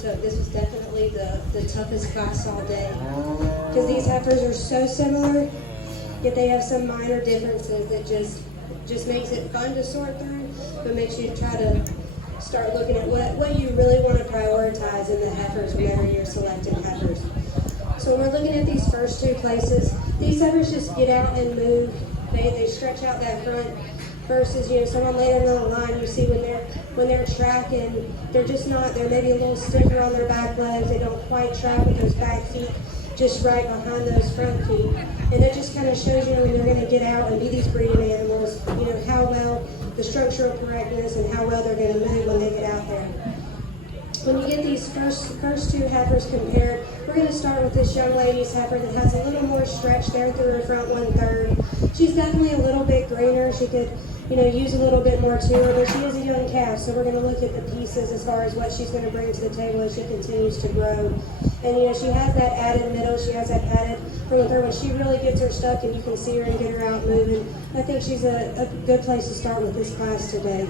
took, this was definitely the toughest class all day. Because these heifers are so similar, yet they have some minor differences that just makes it fun to sort through, but makes you try to start looking at what you really want to prioritize in the heifers whenever you're selecting heifers. So when we're looking at these first two places, these heifers just get out and move. They stretch out that front versus, someone later down the line, you see when they're tracking, they're maybe a little stiffer on their back legs. They don't quite track with those back feet just right behind those front feet. And that just kind of shows you when they're going to get out and be these breeding animals, how well the structural correctness and how well they're going to move when they get out there. When you get these first two heifers compared, we're going to start with this young lady's heifer that has a little more stretch there through her front 1/3. She's definitely a little bit greener. She could, use a little bit more to her, but she is a young calf, so we're going to look at the pieces as far as what she's going to bring to the table as she continues to grow. And, she has that added middle. She has that added front 1/3. When she really gets her stuck and you can see her and get her out moving, I think she's a good place to start with this class today.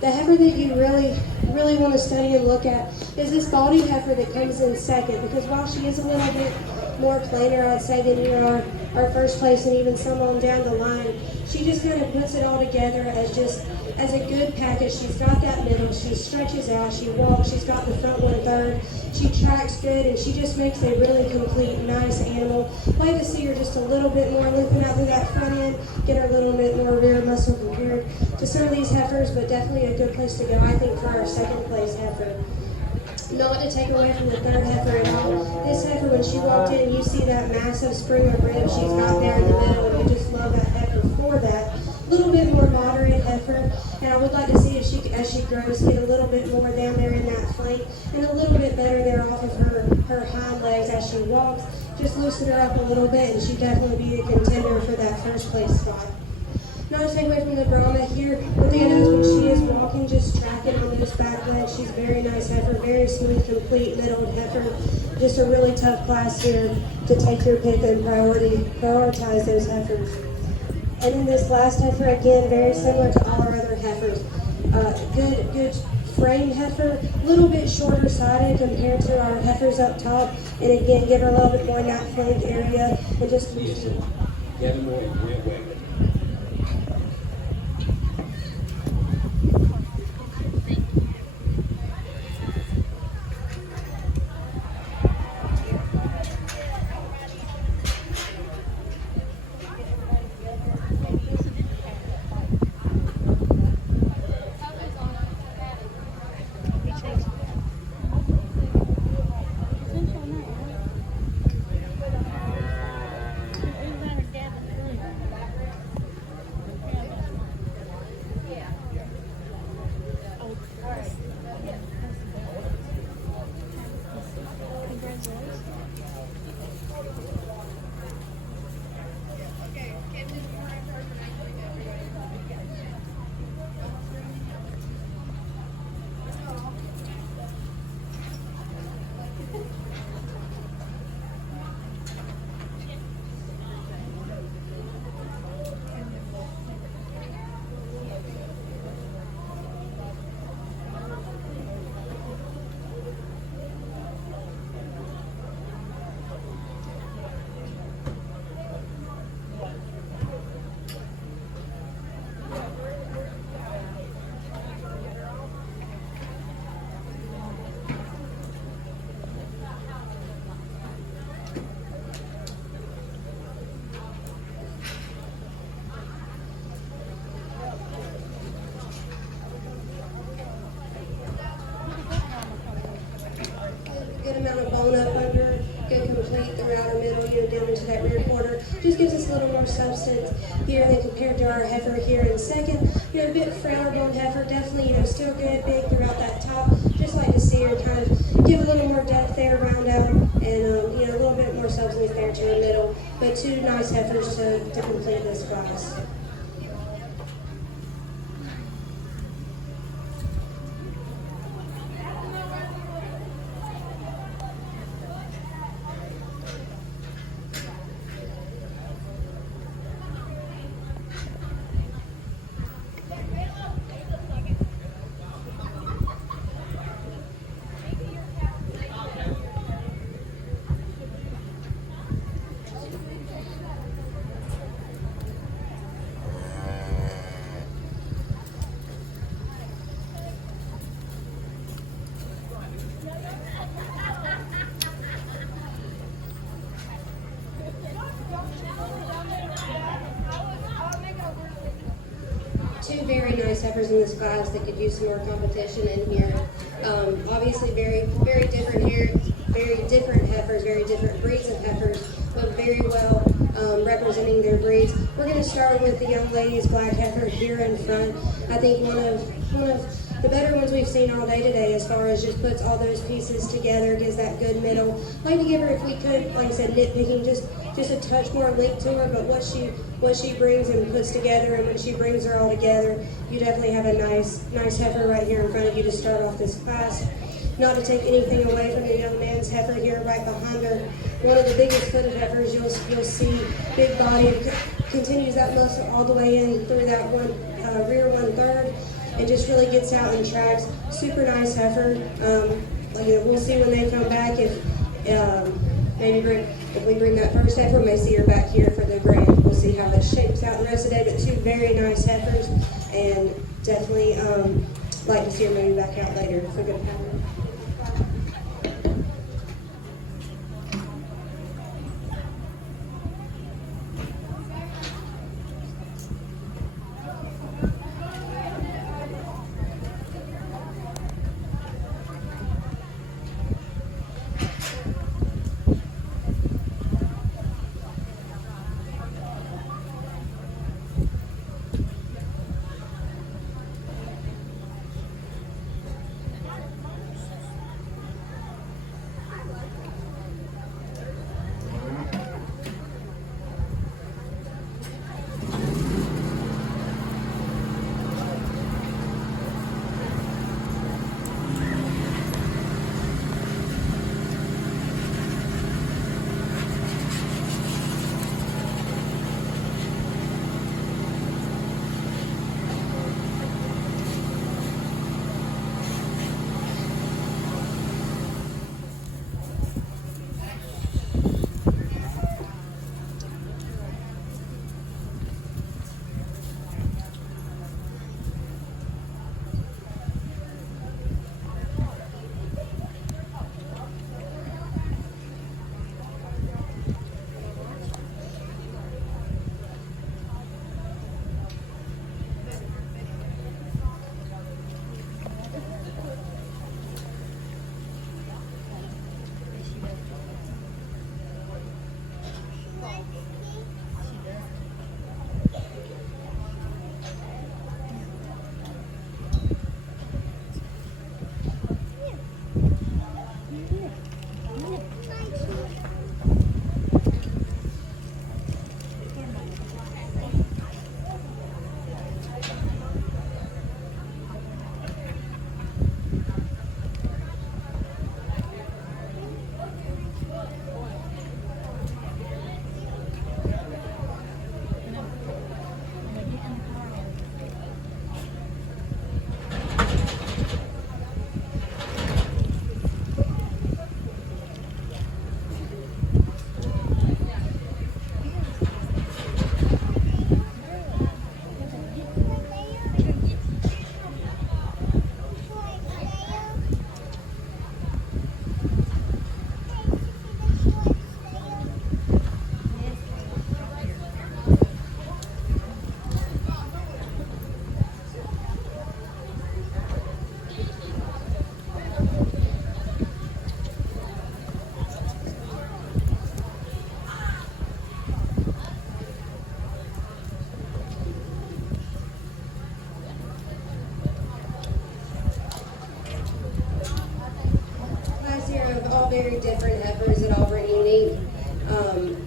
The heifer that you really want to study and look at is this balding heifer that comes in second, because while she is a little bit more plainer, I'd say, than our first place and even some on down the line, she just kind of puts it all together as a good package. She's got that middle, she stretches out, she walks, she's got the front 1/3, she tracks good, and she just makes a really complete, nice animal. Like to see her just a little bit more looking out through that front end, get her a little bit more rear muscle compared to some of these heifers, but definitely a good place to go, I think, for our second place heifer. Not to take away from the third heifer at all. This heifer, when she walked in, you see that massive spring of ribs she's got there in the middle, and we just love that heifer for that. A little bit more moderate heifer, and I would like to see if she, as she grows, get a little bit more down there in that flank, and a little bit better there off of her hind legs as she walks. Just loosen her up a little bit, and she'd definitely be a contender for that first place spot. Not to take away from the Brahma here, one thing I know is when she is walking, just tracking on those back legs, she's a very nice heifer, very smooth, complete, middled heifer. Just a really tough class here to take your pick and prioritize those heifers. And then this last heifer, again, very similar to all our other heifers. Good frame heifer, a little bit shorter sided compared to our heifers up top. And again, give her a little bit more in that flank area and just good amount of bone up under, good complete throughout her middle, down into that rear quarter. Just gives us a little more substance here than compared to our heifer here in second. A bit frailer bone heifer, definitely, still good, big throughout that top. Just like to see her kind of give a little more depth there, round out, and a little bit more substance there to her middle. But two nice heifers to complete this class. heifers in this class that could use some more competition in here. Obviously very, very different here, very different heifers, very different breeds of heifers, but very well representing their breeds. We're going to start with the young lady's black heifer here in front. I think one of the better ones we've seen all day today, as far as just puts all those pieces together, gives that good middle. I'd like to give her, if we could, like I said, nitpicking, just a touch more length to her, but what she brings and puts together, and when she brings her all together, you definitely have a nice heifer right here in front of you to start off this class. Not to take anything away from the young man's heifer here right behind her. One of the biggest footed heifers you'll see, big body, continues that muscle all the way in through that rear 1/3. It just really gets out and tracks. Super nice heifer. We'll see when they come back if we bring that first heifer, we may see her back here for the grand. We'll see how that shapes out the rest of the day. But two very nice heifers, and definitely like to see her maybe back out later if we're going to have her. Very different heifers that all bring unique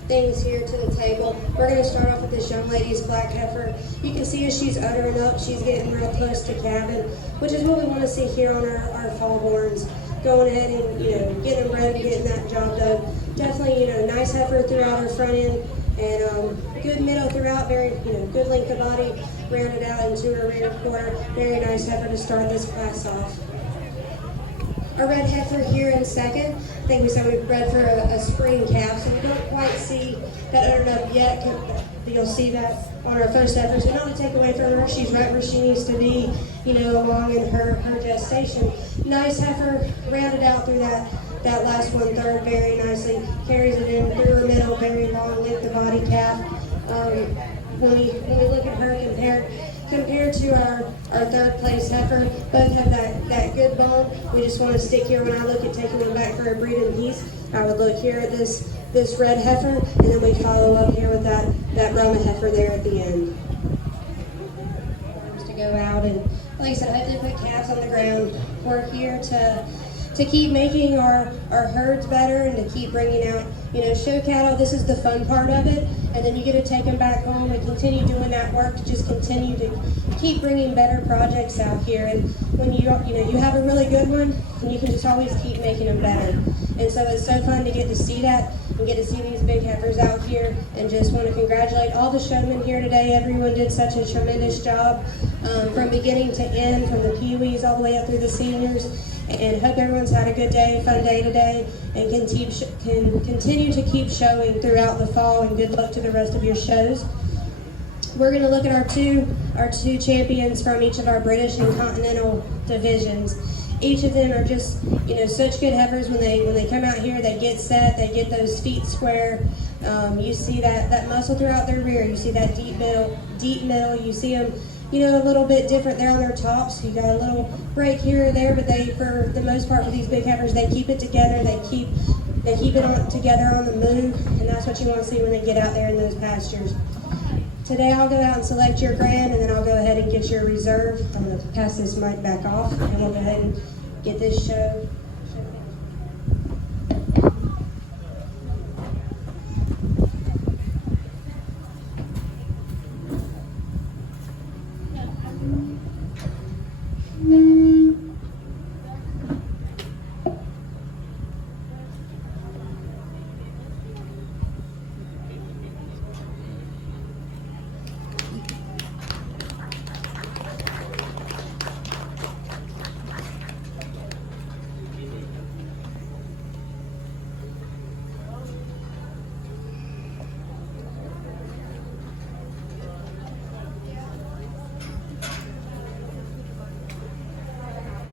things here to the table. We're going to start off with this young lady's black heifer. You can see as she's uttering up, she's getting real close to calving, which is what we want to see here on our fallborns. Going ahead and getting them ready, getting that job done. Definitely nice heifer throughout her front end, and good middle throughout. Very good length of body, rounded out into her rear quarter. Very nice heifer to start this class off. Our red heifer here in second. I think we said we bred for a spring calf, so we don't quite see that uttered up yet. You'll see that on our first heifer. So not to take away from her, she's right where she needs to be, along in her gestation. Nice heifer, rounded out through that last 1/3 very nicely. Carries it in through her middle, very long length of body calf. When we look at her compared compared to our third place heifer, both have that good bone. We just want to stick here. When I look at taking them back for a breeding piece, I would look here at this red heifer, and then we follow up here with that Roma heifer there at the end. To go out and, like I said, hopefully put calves on the ground. We're here to keep making our herds better and to keep bringing out, show cattle. This is the fun part of it, and then you get to take them back home and continue doing that work to just continue to keep bringing better projects out here. And when you have a really good one, and you can just always keep making them better. And so it's so fun to get to see that and get to see these big heifers out here, and just want to congratulate all the showmen here today. Everyone did such a tremendous job from beginning to end, from the peewees all the way up through the seniors. And hope everyone's had a good day, fun day today, and can continue to keep showing throughout the fall, and good luck to the rest of your shows. We're going to look at our two champions from each of our British and Continental divisions. Each of them are just, such good heifers. When they come out here, they get set, they get those feet square. You see that muscle throughout their rear. You see that deep middle. You see them, a little bit different there on their tops. You got a little break here or there, but they, for the most part, with these big heifers, they keep it together. They keep it together on the move, and that's what you want to see when they get out there in those pastures. Today I'll go out and select your grand, and then I'll go ahead and get your reserve. I'm going to pass this mic back off, and we'll go ahead and get this show